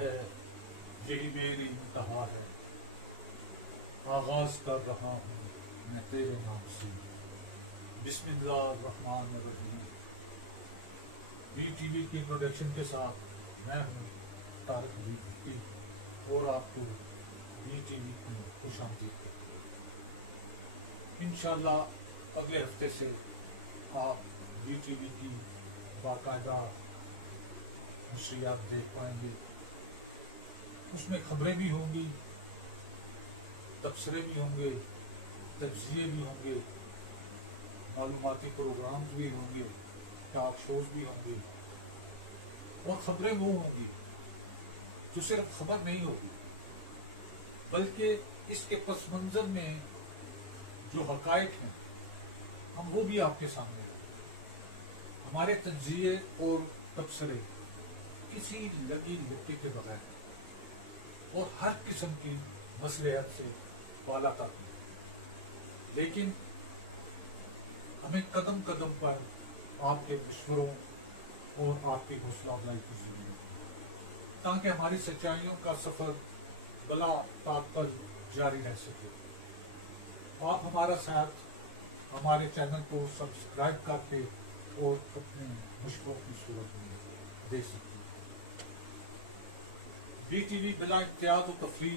ہے یہی میری انتہا ہے، آغاز کر رہا ہوں میں تیرے نام سے، بسم اللہ الرحمن الرحیم۔ بی ٹی وی کی پروڈکشن کے ساتھ میں ہوں طارق بھٹی اور آپ کو بی ٹی وی کی خوش آمدید کرتے ہیں۔ انشاءاللہ اگلے ہفتے سے آپ بی ٹی وی کی باقاعدہ نشریات دیکھ پائیں گے، اس میں خبریں بھی ہوں گی، تبصرے بھی ہوں گے، تجزیے بھی ہوں گے، معلوماتی پروگرامز بھی ہوں گے، ٹاک شوز بھی ہوں گے، اور خبریں وہ ہوں گی جو صرف خبر نہیں ہوگی بلکہ اس کے پس منظر میں جو حقائق ہیں ہم وہ بھی آپ کے سامنے رکھیں۔ ہمارے تجزیے اور تبصرے کسی لگی لپٹی کے بغیر اور ہر قسم کی مصلحت سے بالا تر ہیں، لیکن ہمیں قدم قدم پر آپ کے مشوروں اور آپ کی حوصلہ افزائی کی ضرورت ہے تاکہ ہماری سچائیوں کا سفر بلا تعطل جاری رہ سکے۔ آپ ہمارا ساتھ ہمارے چینل کو سبسکرائب کر کے اور اپنے مشوروں کی صورت میں دے سکتے ہیں۔ بی ٹی وی بلا امتیاز و تفریح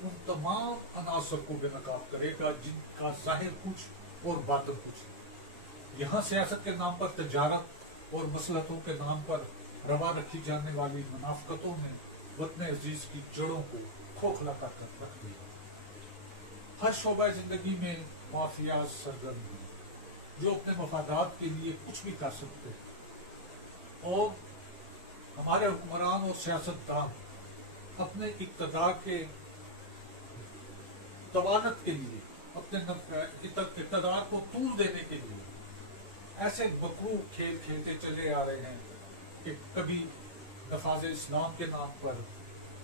ان تمام عناصر کو بے نقاب کرے گا جن کا ظاہر کچھ اور باطن کچھ ہے۔ یہاں سیاست کے نام پر تجارت اور مصلحتوں کے نام پر روا رکھی جانے والی منافقتوں نے وطن عزیز کی جڑوں کو کھوکھلا کر رکھ دیا۔ ہر شعبہ زندگی میں مافیاز سرگرم ہیں جو اپنے مفادات کے لیے کچھ بھی کر سکتے ہیں، اور ہمارے حکمران اور سیاستدان اپنے اقتدار کے طوالت کے لیے، اپنے اقتدار کو طول دینے کے لیے ایسے بکرو کھیل کھیلتے چلے آ رہے ہیں کہ کبھی نفاذ اسلام کے نام پر،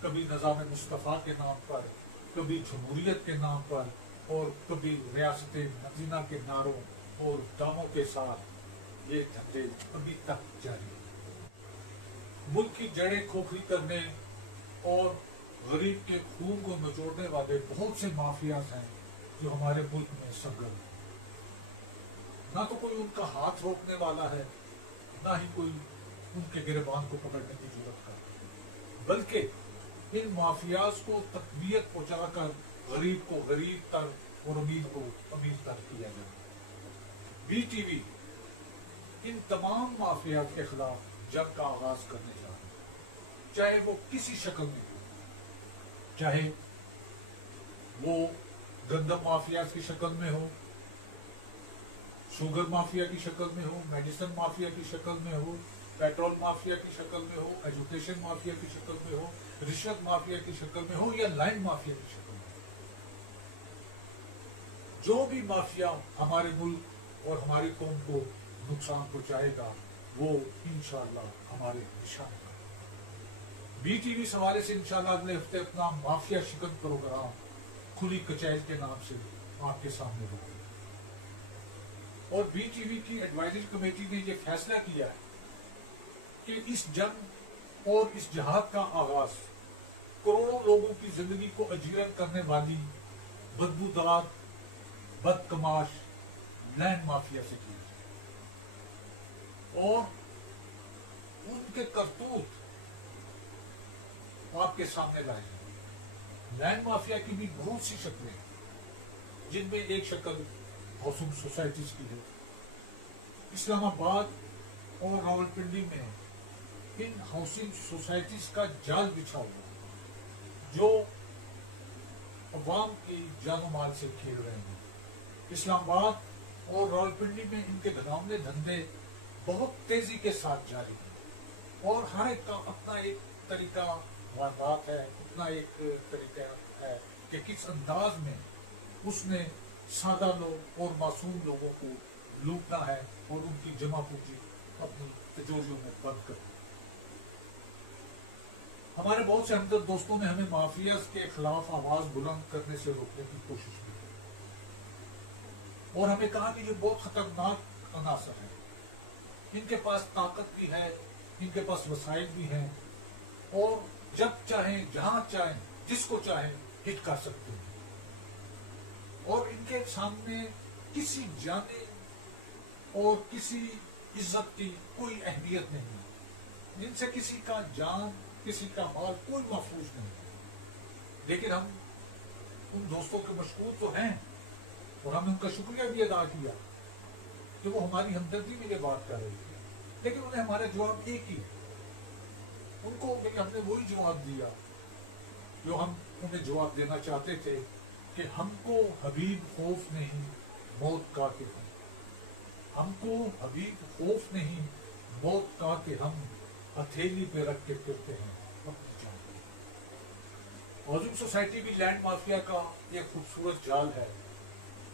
کبھی نظام مصطفیٰ کے نام پر، کبھی جمہوریت کے نام پر، اور کبھی ریاست مدینہ کے نعروں اور داموں کے ساتھ یہ دھندے ابھی تک جاری ہیں۔ ملک کی جڑیں کھوکھلی کرنے اور غریب کے خون کو نچوڑنے والے بہت سے مافیاز ہیں جو ہمارے ملک میں سرگرم ہیں۔ نہ تو کوئی ان کا ہاتھ روکنے والا ہے، نہ ہی کوئی ان کے گریبان کو پکڑنے کی ضرورت کرتا ہے، بلکہ ان مافیاز کو تقویت پہنچا کر غریب کو غریب تر اور امیر کو امیر تر کیا جائے۔ بی ٹی وی ان تمام مافیاز کے خلاف جنگ کا آغاز کرنے جا رہا ہے، چاہے وہ کسی شکل میں ہو، چاہے وہ گندم مافیاز کی شکل میں ہو، شوگر مافیا کی شکل میں ہو، میڈیسن مافیا کی شکل میں ہو، پیٹرول مافیا کی شکل میں ہو، ایجوکیشن مافیا کی شکل میں ہو، رشوت مافیا کی شکل میں ہو، یا لائن مافیا کی شکل میں ہو۔ جو بھی مافیا ہمارے ملک اور ہماری قوم کو نقصان پہنچائے گا وہ انشاءاللہ ہمارے نشانے کا۔ بی ٹی وی اس حوالے سے انشاءاللہ اگلے ہفتے اپنا مافیا شکن پروگرام کھلی کچیل کے نام سے آپ کے سامنے ہوگا، اور بی ٹی وی کی ایڈوائزری کمیٹی نے یہ فیصلہ کیا ہے کہ اس جنگ اور اس جہاد کا آغاز کروڑوں لوگوں کی زندگی کو اجیرن کرنے والی بدبودار بدکماش لینڈ مافیا سے کیا جائے، اور ان کے کرتوت آپ کے سامنے لائے جائیں۔ لینڈ مافیا کی بھی بہت سی شکلیں ہیں، جن میں ایک شکل ہاؤسنگ سوسائٹیز کی ہے۔ اسلام آباد اور راولپنڈی میں ان ہاؤسنگ سوسائٹیز کا جال بچھا ہوا ہے جو عوام کی جان و مال سے کھیل رہے ہیں۔ اسلام آباد اور راولپنڈی میں ان کے گھرانے دھندے بہت تیزی کے ساتھ جاری ہیں، اور ہر ایک کا اپنا ایک طریقہ واردات ہے، اپنا ایک طریقہ ہے کہ کس انداز میں اس نے سادہ لوگ اور معصوم لوگوں کو لوٹنا ہے اور ان کی جمع پوچی اپنی تجوریوں میں بند کرنا ہے۔ ہمارے بہت سے ہمدرد دوستوں نے ہمیں مافیاز کے خلاف آواز بلند کرنے سے روکنے کی کوشش کی، اور ہمیں کہا کہ یہ بہت خطرناک عناصر ہے، ان کے پاس طاقت بھی ہے، ان کے پاس وسائل بھی ہیں، اور जब चाहें जहां चाहें जिसको चाहें हिट कर सकते हैं, और इनके सामने किसी जाने और किसी इज्जत की कोई अहमियत नहीं है। इनसे किसी का जान किसी का माल कोई महफूज नहीं है। लेकिन हम उन दोस्तों के मशहूर तो हैं और हमने उनका शुक्रिया भी अदा किया कि वो हमारी हमदर्दी में ये बात कर रहे थे, लेकिन उन्हें हमारा जवाब एक ही है। उनको हमने वही जवाब दिया जो हम उन्हें जवाब देना चाहते थे कि हमको हबीब खौफ नहीं मौत का के हमको हबीब खौफ नहीं मौत का के हम हथेली पे रख के फिरते हैं। हाउसिंग सोसाइटी भी लैंड माफिया का एक खूबसूरत जाल है,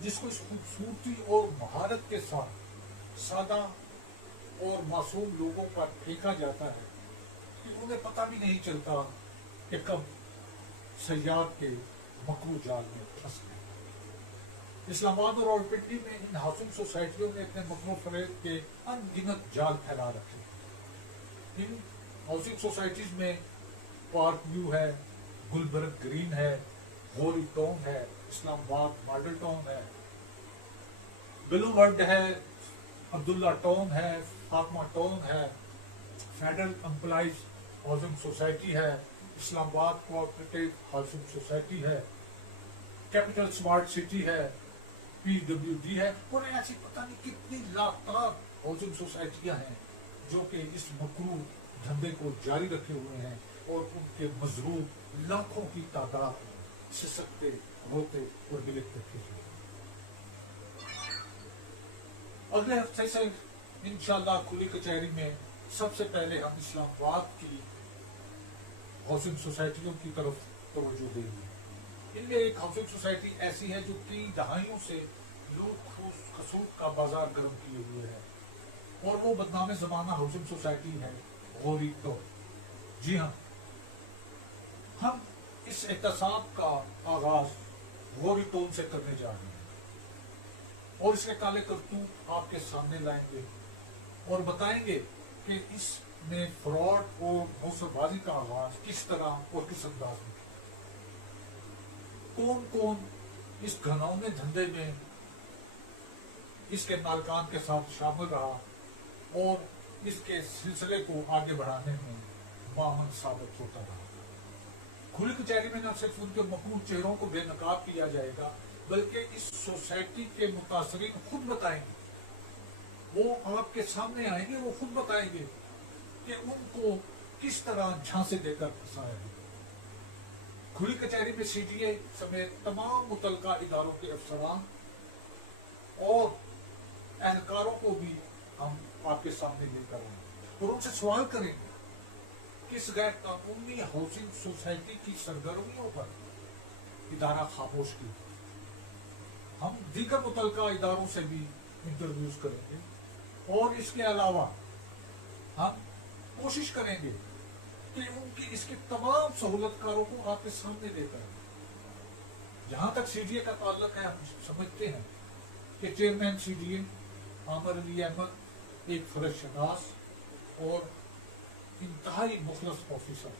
जिसको इस खूबसूरती और महारत के साथ सादा और मासूम लोगों पर फेंका जाता है कि उन्हें पता भी नहीं चलता कि कब सयाद के मकरू जाल में फंस गए। इस्लामाबाद और रावलपिंडी में इन हाउसिंग सोसाइटियों ने अपने मकरू फरेब के अनगिनत जाल फैला रखे। इन हाउसिंग सोसाइटीज में पार्क व्यू है, गुलबर्ग ग्रीन है, होली टाउन है, इस्लामाबाद मॉडल टाउन है, बिलोवर्ड है, अब्दुल्ला टाउन है, फातिमा टाउन है, फेडरल एम्प्लॉइज हाउसिंग सोसाइटी है, इस्लामाबाद कोऑपरेटिव हाउसिंग सोसाइटी है, कैपिटल स्मार्ट सिटी है, PWD है, और ऐसी पता नहीं कितनी लातार हाउसिंग सोसाइटियां हैं जो कि इस मकरू धंधे को जारी रखे हुए हैं और उनके मजरूब लाखों की तादाद में सिसकते रोते और बिलखते फिरते। अगले हफ्ते से इंशाल्लाह खुली कचहरी में सबसे पहले हम इस्लामाबाद की हाउसिंग सोसाइटियों की तरफ तवज्जो देंगे। इनमें एक हाउसिंग सोसाइटी ऐसी है जो 3 दहाइयों से लूट खसूट का बाजार गर्म किए हुए है, और वो बदनाम जमाना हाउसिंग सोसाइटी है गौरी टोल। जी हाँ, हम इस एहतसाब का आगाज गौरी टोल से करने जा रहे हैं और इसके काले करतूत आपके सामने लाएंगे और बताएंगे कि इसमें फ्रॉड और मौसरबाजी का आगाज किस तरह और किस अंदाज में, कौन कौन इस घनौने धंधे में इसके मालकान के साथ शामिल रहा और इसके सिलसिले को आगे बढ़ाने में मामन साबित होता रहा। खुली कचहरी में न सिर्फ उनके मकबूल चेहरों को बेनकाब किया जाएगा, बल्कि इस सोसाइटी के मुतासरीन खुद बताएंगे, वो आपके सामने आएंगे, वो खुद बताएंगे कि उनको किस तरह झांसे देकर फंसाया है। खुली कचहरी में CDA समेत तमाम मुतलका इदारों के अफसरान और एहलकारों को भी हम आपके सामने लेकर आएंगे और उनसे सवाल करेंगे किस गैर कानूनी हाउसिंग सोसाइटी की सरगर्मियों पर इदारा खामोश की। हम दीगर मुतलका इदारों से भी इंटरव्यूज करेंगे और इसके अलावा हम कोशिश करेंगे कि उनकी इसके तमाम सहूलतकारों को आपके सामने लेकर, जहां तक CDA का ताल्लुक है, हम समझते हैं कि चेयरमैन CDA आमर अली अहमद एक फर्जशनास और इंतहाई मुखलस ऑफिसर,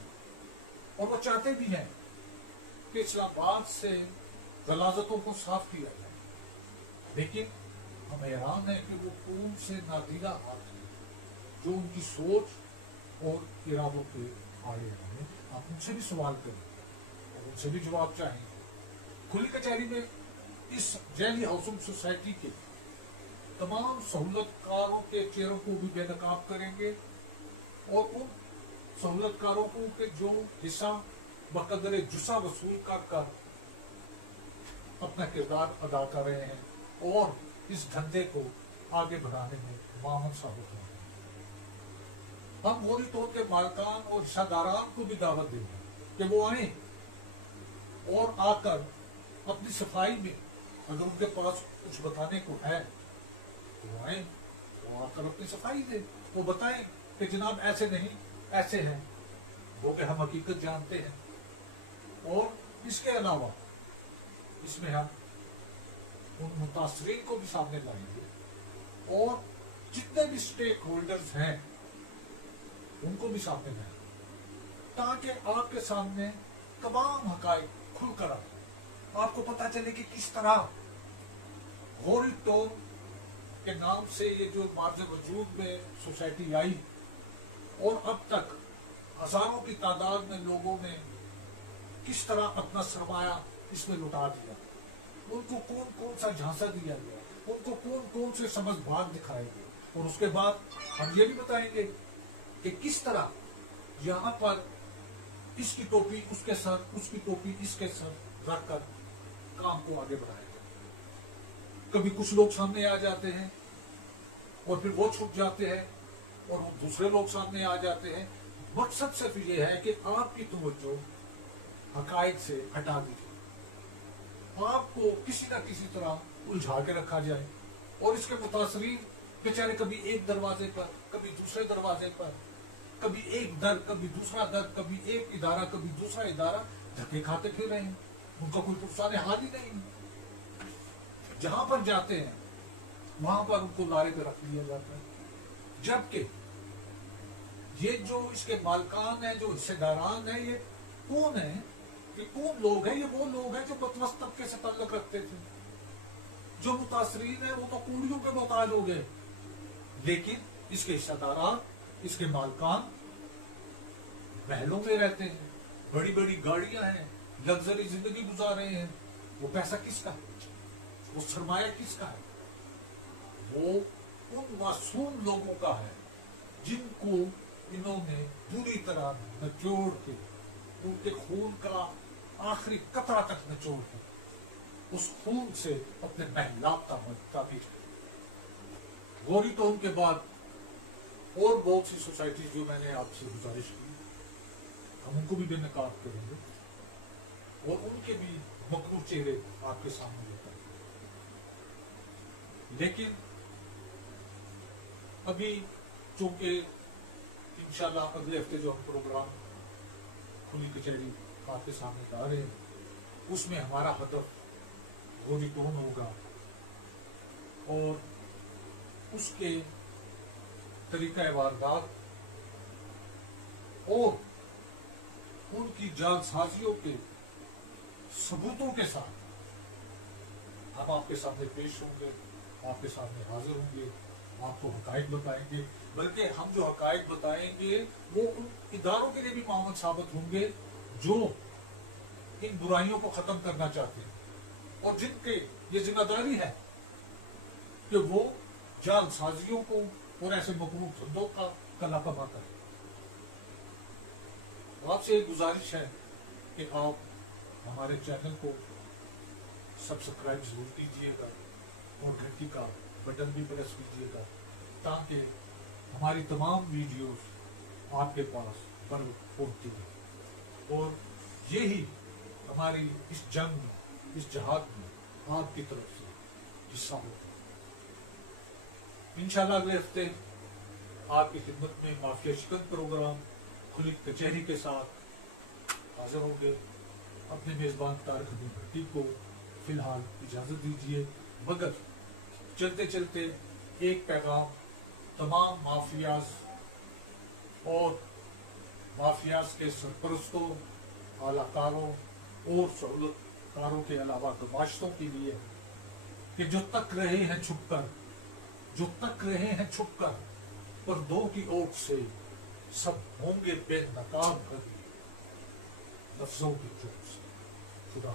और वो चाहते भी हैं कि इस्लामाबाद से गलाजतों को साफ किया जाए, लेकिन हमें हैरान है कि वो कौन से नादीरा हाथ हैं जो उनकी सोच और इरादों के आड़े हैं। आप उनसे भी सवाल करें और उनसे भी जवाब चाहेंगे। खुली कचहरी में इस जैली हाउसिंग सोसाइटी के तमाम सहूलतकारों के चेहरों को भी बेनकाब करेंगे और उन सहूलतकारों को के जो हिस्सा बकदर जुस्सा वसूल कर अपना किरदार अदा कर रहे हैं और इस धंधे को आगे बढ़ाने में मामन साबित हो रहे हैं। हम मोदी तौर के मालकान और हिस्सादारान को भी दावत देंगे कि वो आए और आकर अपनी सफाई में, अगर उनके पास कुछ बताने को है तो वो आए, वो आकर अपनी सफाई दे, वो बताएं कि जनाब ऐसे नहीं ऐसे हैं, वो कि हम हकीकत जानते हैं। और इसके अलावा इसमें हम उन मुतासरीन को भी सामने लाएंगे और जितने भी स्टेक होल्डर्स हैं उनको भी सामने लाएंगे ताकि आपके सामने तमाम हकायक खुलकर आए, आपको पता चले कि किस तरह गोरी टोन के नाम से ये जो मार्ज वजूद में सोसाइटी आई और अब तक हजारों की तादाद में लोगों ने किस तरह अपना सरमाया इसमें लुटा दिया, उनको कौन कौन सा झांसा दिया गया, उनको कौन कौन से समझ भाग दिखाए गए, और उसके बाद हम ये भी बताएंगे कि किस तरह यहाँ पर इसकी टोपी उसके सर, उसकी टोपी इसके सर रखकर काम को आगे बढ़ाया जाए। कभी कुछ लोग सामने आ जाते हैं और फिर वो छुप जाते हैं और वो दूसरे लोग सामने आ जाते हैं। मकसद सिर्फ ये है कि आपकी तवज्जो हकायक से हटा दी जाए, आपको किसी न किसी तरह उलझा के रखा जाए और इसके मुतासरीन बेचारे कभी एक दरवाजे पर, कभी दूसरे दरवाजे पर, कभी एक दर, कभी दूसरा दर, कभी एक इदारा, कभी दूसरा इदारा धक्के खाते फिर रहे हैं, उनका कोई पुरसाने हाथ ही नहीं। जहां पर जाते हैं वहां पर उनको लारे पे रख लिया जाता है, जबकि ये जो इसके मालकान है, जो हिस्सेदारान है, ये कौन है, ये कौन लोग हैं? ये वो लोग हैं जो बदमस्त तबके से ताल्लुक रखते थे। जो मुतासरीन है वो तो कूड़ियों के मोहताज हो गए, लेकिन इसके हिस्सेदारान, इसके मालकान महलों में रहते हैं, बड़ी बड़ी गाड़ियां हैं, लग्जरी जिंदगी गुजार रहे हैं। वो पैसा किसका है? वो सरमाया किसका है? वो उन मासूम लोगों का है जिनको इन्होंने पूरी तरह निचोड़ के, उनके खून का आखिरी कतरा तक निचोड़ के उस खून से अपने महलात का भी। गोरी टोन के बाद और बहुत सी सोसाइटी जो मैंने आपसे गुजारिश की, हम उनको भी बेनकाब करेंगे और उनके भी मकरूर चेहरे आपके सामने लेकर। लेकिन अभी चूंकि इंशाल्लाह अगले हफ्ते जो हम प्रोग्राम खुली कचहरी आपके सामने ला रहे हैं, उसमें हमारा हदफ गोरी टोन होगा और उसके तरीका वारदात और उनकी जालसाजियों के सबूतों के साथ हम आपके सामने पेश होंगे, आपके सामने हाजिर होंगे, आपको हकायक बताएंगे। बल्कि हम जो हकायक बताएंगे वो उन इदारों के लिए भी मामूल साबित होंगे जो इन बुराइयों को खत्म करना चाहते हैं और जिनके ये जिम्मेदारी है कि वो जालसाजियों को और ऐसे मकरूह धंधों का कलाकमा करें। आपसे एक गुजारिश है कि आप हमारे चैनल को सब्सक्राइब जरूर कीजिएगा और घंटी का बटन भी प्रेस कीजिएगा ताकि हमारी तमाम वीडियोस आपके पास पर पहुंचती है और यही हमारी इस जंग में, इस जहाद में आपकी तरफ से हिस्सा होगा। इंशाल्लाह अगले हफ्ते आपकी खिदमत में माफिया शिकन प्रोग्राम खुली कचहरी के साथ हाजिर होंगे। अपने मेजबान तारिक हमीद भट्टी को फिलहाल इजाजत दीजिए, मगर चलते चलते एक पैगाम तमाम माफियाज और माफियाज के सरपरस्तों, आलाकारों और सहूलतकारों के अलावा गमाश्तों के लिए कि जो तक रहे हैं छुपकर, जो तक रहे हैं छुपकर पर्दों की ओट से, सब होंगे बेनकाब लफ्जों की चोट से। खुदा